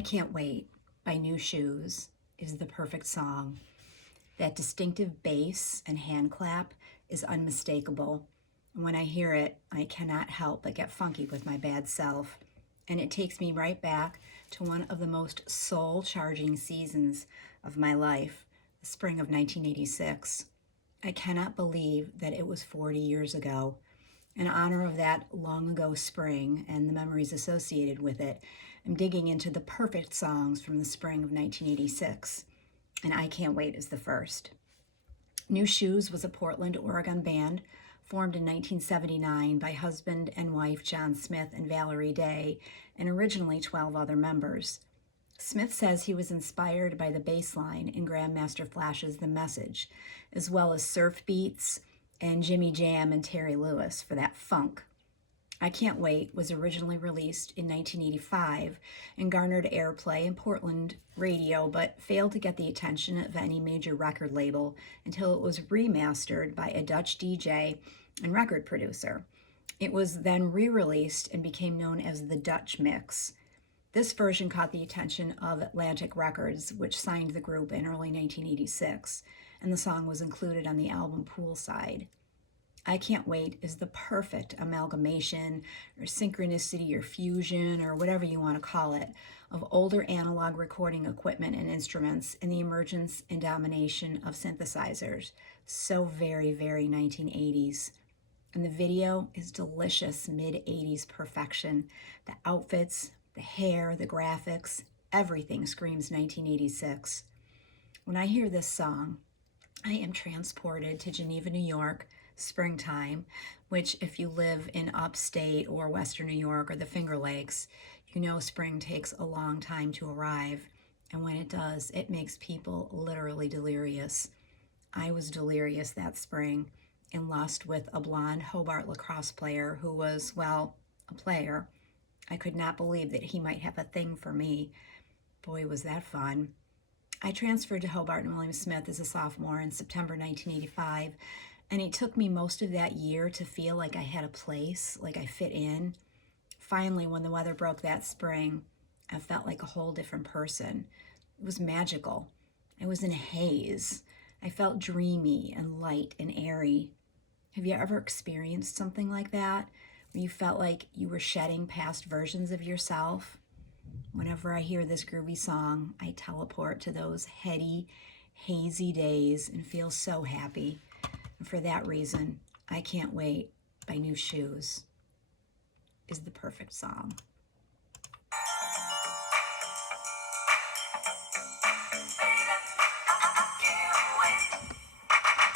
I Can't Wait by Nu Shooz is the perfect song. That distinctive bass and hand clap is unmistakable. When I hear it, I cannot help but get funky with my bad self. And it takes me right back to one of the most soul-charging seasons of my life, the spring of 1986. I cannot believe that it was 40 years ago. In honor of that long ago spring and the memories associated with it, I'm digging into the perfect songs from the spring of 1986, and I Can't Wait is the first. Nu Shooz was a Portland, Oregon band formed in 1979 by husband and wife John Smith and Valerie Day, and originally 12 other members. Smith says he was inspired by the bass line in Grandmaster Flash's The Message, as well as surf beats and Jimmy Jam and Terry Lewis for that funk. I Can't Wait was originally released in 1985 and garnered airplay in Portland radio, but failed to get the attention of any major record label until it was remastered by a Dutch DJ and record producer. It was then re-released and became known as the Dutch Mix. This version caught the attention of Atlantic Records, which signed the group in early 1986, and the song was included on the album Poolside. I Can't Wait is the perfect amalgamation or synchronicity or fusion or whatever you want to call it of older analog recording equipment and instruments and the emergence and domination of synthesizers. So very, very 1980s. And the video is delicious mid-80s perfection. The outfits, the hair, the graphics, everything screams 1986. When I hear this song, I am transported to Geneva, New York, springtime, which if you live in upstate or Western New York or the Finger Lakes, you know spring takes a long time to arrive. And when it does, it makes people literally delirious. I was delirious that spring, in lust with a blonde Hobart lacrosse player who was, well, a player. I could not believe that he might have a thing for me. Boy, was that fun. I transferred to Hobart and William Smith as a sophomore in September 1985, and it took me most of that year to feel like I had a place, like I fit in. Finally, when the weather broke that spring, I felt like a whole different person. It was magical. I was in a haze. I felt dreamy and light and airy. Have you ever experienced something like that, where you felt like you were shedding past versions of yourself? Whenever I hear this groovy song, I teleport to those heady, hazy days and feel so happy. And for that reason, I Can't Wait by Nu Shooz is the perfect song.